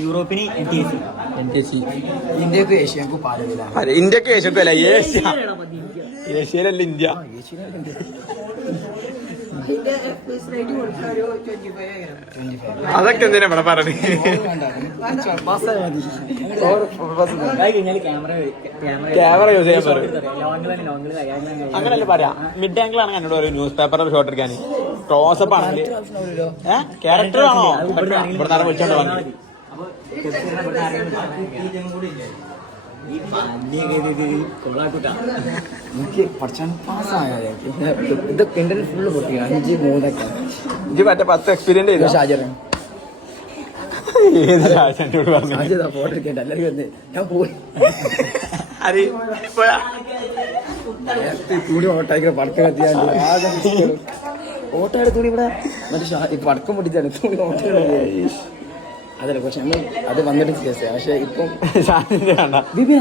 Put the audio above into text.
യൂറോപ്പിന് ഇന്ത്യക്ക് ഏഷ്യക്ക് പാടില്ല. ഇന്ത്യക്ക് ഏഷ്യക്കല്ല ഏഷ്യയിലല്ല ഇന്ത്യ. അതൊക്കെ എന്തിനാ ഇവിടെ പറഞ്ഞു? ക്യാമറ യൂസ് ചെയ്യാൻ പറയും. അങ്ങനല്ലേ പറയാ. മിഡ് ആംഗിൾ ആണെങ്കിൽ എന്നോട് പറയും ന്യൂസ് പേപ്പറിൽ ഷോട്ട് എടുക്കാൻ. ക്ലോസപ്പ് ആണെങ്കിൽ ക്യാരക്ടർ ആണോ ഇവിടെ നേരം വിളിച്ചോണ്ട് വന്നത്? എനിക്ക് പഠിച്ചാൽ പാസ്സായാലേ ഇതൊക്കെ ഇന്റർനെറ്റ് ഫുള്ള് പൊട്ടി 5, 3 ഇത് മറ്റേ 10 എക്സ്പീരിയൻസ് ചെയ്തു. ഷാജറൻ ഏത് ഷാജനോട് പറഞ്ഞു? ഫോട്ടോ എടുക്കേണ്ട എല്ലാവരും വന്ന് ഞാൻ പോയി തുണി ഓട്ടായിക്കുന്ന പടക്കം കത്തിയാണ്ട് ഓട്ടയുടെ തുണി ഇവിടെ മറ്റേ പടക്കം പൊട്ടിച്ചാണ് തുണി ഓട്ട. അതല്ല പക്ഷെ നമ്മൾ അത് വന്നിട്ട് പക്ഷെ ഇപ്പം ബിബിന